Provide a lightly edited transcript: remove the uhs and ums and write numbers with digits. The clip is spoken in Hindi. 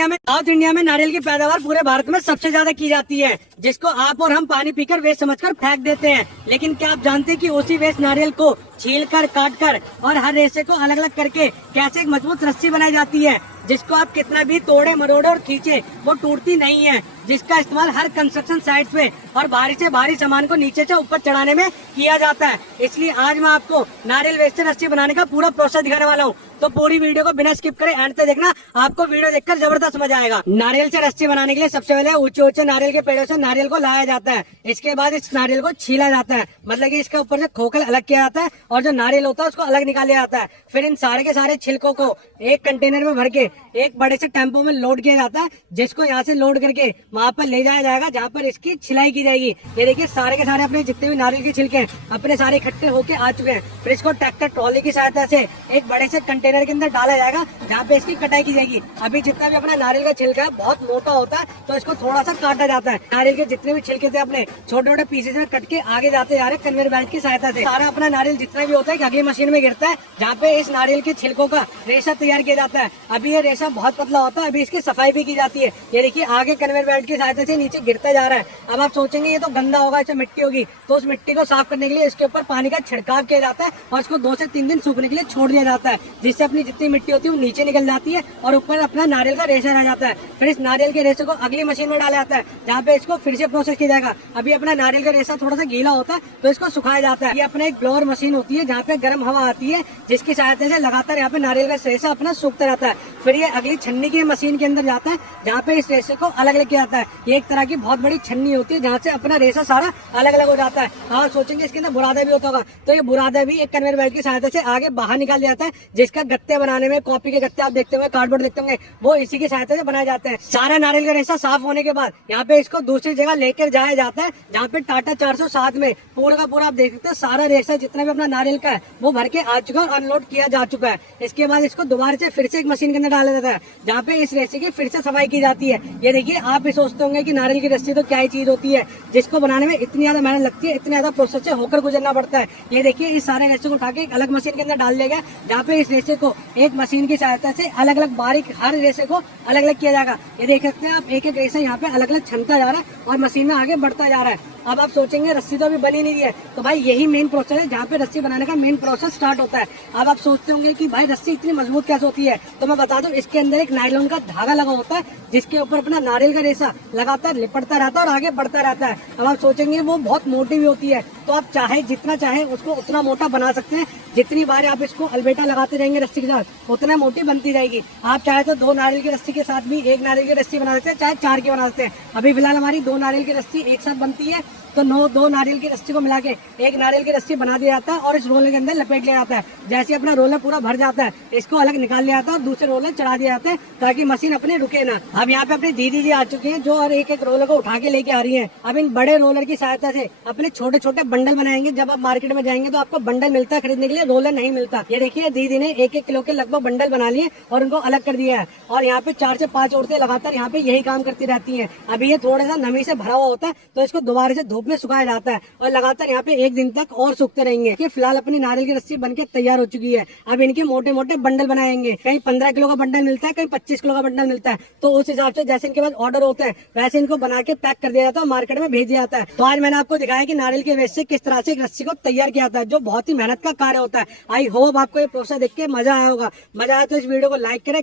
साउथ इंडिया में नारियल की पैदावार पूरे भारत में सबसे ज्यादा की जाती है, जिसको आप और हम पानी पीकर वेस्ट समझकर फेंक देते हैं। लेकिन क्या आप जानते हैं कि उसी वेस्ट नारियल को छील कर, काट कर और हर रेशे को अलग अलग करके कैसे एक मजबूत रस्सी बनाई जाती है, जिसको आप कितना भी तोड़े मरोड़े और खींचे वो टूटती नहीं है, जिसका इस्तेमाल हर कंस्ट्रक्शन साइट्स पे और भारी से भारी सामान को नीचे से ऊपर चढ़ाने में किया जाता है। इसलिए आज मैं आपको नारियल वेस्ट से रस्सी बनाने का पूरा प्रोसेस दिखाने वाला हूँ, तो पूरी वीडियो को बिना स्किप करे एंड तक देखना, आपको वीडियो देखकर जबरदस्त समझ आएगा। नारियल से रस्सी बनाने के लिए सबसे पहले ऊंचे ऊंचे नारियल के पेड़ों से नारियल को लाया जाता है। इसके बाद इस नारियल को छीला जाता है, मतलब कि इसके ऊपर से खोखल अलग किया जाता है और जो नारियल होता है उसको अलग निकाला जाता है। फिर इन सारे के सारे छिलकों को एक कंटेनर में भर के एक बड़े से टेम्पो में लोड किया जाता है, जिसको यहाँ से लोड करके वहाँ पर ले जाया जाएगा जहाँ पर इसकी छिलाई की जाएगी। ये देखिए सारे के सारे अपने जितने भी नारियल के छिलके अपने सारे इकट्ठे होके आ चुके हैं। फिर इसको ट्रैक्टर ट्रॉली की सहायता से एक बड़े से कंटेनर के अंदर डाला जाएगा जहाँ पे इसकी कटाई की जाएगी। अभी जितना भी अपना नारियल का छिलका है बहुत मोटा होता है, तो इसको थोड़ा सा काटा जाता है। नारियल के जितने भी छिलके थे अपने छोटे छोटे पीसेस में कट के आगे जाते जा रहे हैं कन्वेयर बेल्ट की सहायता से। सारा अपना नारियल जितना भी होता है अगली मशीन में गिरता है, जहाँ पे इस नारियल के छिलकों का रेशा तैयार किया जाता है। अभी ये रेशा बहुत पतला होता है, अभी इसकी सफाई भी की जाती है। ये देखिए आगे कन्वेयर बेल्ट की सहायता से नीचे गिरता जा रहा है। अब आप सोचेंगे ये तो गंदा होगा, इसमें मिट्टी होगी, तो उस मिट्टी को साफ करने के लिए इसके ऊपर पानी का छिड़काव किया जाता है और इसको 2 से 3 दिन सूखने के लिए छोड़ दिया जाता है, जिससे अपनी जितनी मिट्टी होती है वो नीचे निकल जाती है और ऊपर अपना नारियल का रेशा रह जाता है। फिर इस नारियल के रेशे को अगली मशीन में डाला जाता है, जहाँ पे इसको फिर से प्रोसेस किया जाएगा। अभी अपना नारियल का रेशा थोड़ा सा गीला होता है तो इसको सुखाया जाता है। ये अपना एक ब्लोअर मशीन होती है जहाँ पे गर्म हवा आती है, जिसकी सहायता से लगातार यहाँ पे नारियल का रेशा अपना सूखता रहता है। फिर ये अगली छन्नी की मशीन के अंदर जाता है, जहाँ पे इस रेशे को अलग अलग किया जाता है। ये एक तरह की बहुत बड़ी छन्नी होती है जहाँ से अपना रेशा सारा अलग अलग हो जाता है। और सोचेंगे इसके अंदर बुरादा भी होता होगा, तो ये बुरादा भी एक कन्वेयर बेल्ट की सहायता से आगे बाहर निकाल जाता है, जिसका गत्ते बनाने में कॉपी के गत्ते आप देखते होंगे, कार्डबोर्ड देखते होंगे, वो इसी की सहायता से बनाए जाते हैं। सारा नारियल का रेशा साफ होने के बाद यहाँ पे इसको दूसरी जगह लेकर जाया जाता है, जहाँ पे टाटा 407 में पूरा का पूरा आप देख सकते हैं सारा रेशा जितना भी अपना नारियल का है वो भर के आ चुका है और अनलोड किया जा चुका है। इसके बाद इसको दोबारा से फिर से एक मशीन के अंदर डाला जाता है, जहाँ पे इस रेशे की फिर से सफाई की जाती है। ये देखिए आप भी सोचते होंगे कि नारियल की रस्सी तो क्या ही चीज होती है, जिसको बनाने में इतनी ज्यादा मेहनत लगती है, इतनी ज्यादा प्रोसेस से होकर गुजरना पड़ता है। ये देखिए इस सारे रेशे को उठा के एक अलग मशीन के अंदर डाल दिया गया, जहाँ पे इस रेशे को एक मशीन की सहायता से अलग अलग बारीक हर रेशे को अलग अलग किया जाएगा। ये देख सकते हैं आप एक एक रेशा यहाँ पे अलग अलग छनता जा रहा है और मशीन में आगे बढ़ता जा रहा है। अब आप सोचेंगे रस्सी तो अभी बनी नहीं रही है, तो भाई यही मेन प्रोसेस है जहाँ पे रस्सी बनाने का मेन प्रोसेस स्टार्ट होता है। अब आप सोचते होंगे कि भाई रस्सी इतनी मजबूत कैसे होती है, तो मैं बता दूं इसके अंदर एक नायलॉन का धागा लगा होता है, जिसके ऊपर अपना नारियल का रेशा लगातार लिपटता रहता है और आगे बढ़ता रहता है। अब आप सोचेंगे वो बहुत मोटी भी होती है, तो आप चाहे जितना चाहे उसको उतना मोटा बना सकते हैं। जितनी बार आप इसको अलबेटा लगाते रहेंगे रस्सी के साथ उतना मोटी बनती जाएगी। आप चाहे तो 2 नारियल की रस्सी के साथ भी एक नारियल की रस्सी बना सकते हैं, चाहे 4 की बना सकते हैं। अभी फिलहाल हमारी 2 नारियल की रस्सी एक साथ बनती है, तो 2 नारियल की रस्सी को मिला के एक नारियल की रस्सी बना दिया जाता है और इस रोलर के अंदर लपेट लिया जाता है। जैसे अपना रोलर पूरा भर जाता है इसको अलग निकाल लिया जाता है और दूसरे रोलर चढ़ा दिया जाता है, ताकि मशीन अपने रुके ना। अब यहाँ पे अपने दीदी जी आ चुके हैं जो और एक एक रोलर को उठा के लेके आ रही है। अब इन बड़े रोलर की सहायता से अपने छोटे छोटे बंडल बनाएंगे। जब आप मार्केट में जाएंगे तो आपको बंडल मिलता है खरीदने के लिए, रोलर नहीं मिलता। ये देखिए दीदी ने 1-1 किलो के लगभग बंडल बना लिए और उनको अलग कर दिया है। और यहाँ पे 4 से 5 औरतें लगातार यहाँ पे यही काम करती रहती है। अभी ये थोड़ा सा नमी से भरा हुआ होता है, तो इसको दोबारा से धूप में सुखाया जाता है और लगातार यहाँ पे 1 दिन तक और सूखते रहेंगे। कि फिलहाल अपनी नारियल की रस्सी बनके तैयार हो चुकी है। अब इनके मोटे मोटे बंडल बनाएंगे, कहीं 15 किलो का बंडल मिलता है, कहीं 25 किलो का बंडल मिलता है, तो उस हिसाब से जैसे इनके पास ऑर्डर होते हैं वैसे इनको बना के पैक कर दिया जाता है और मार्केट में भेज दिया जाता है। तो आज मैंने आपको दिखाया कि नारियल के वेस्ट से किस तरह से एक रस्सी को तैयार किया जाता है, जो बहुत ही मेहनत का कार्य होता है। आई होप आपको ये प्रोसेस देख के मजा आया होगा। मजा आया तो इस वीडियो को लाइक करें।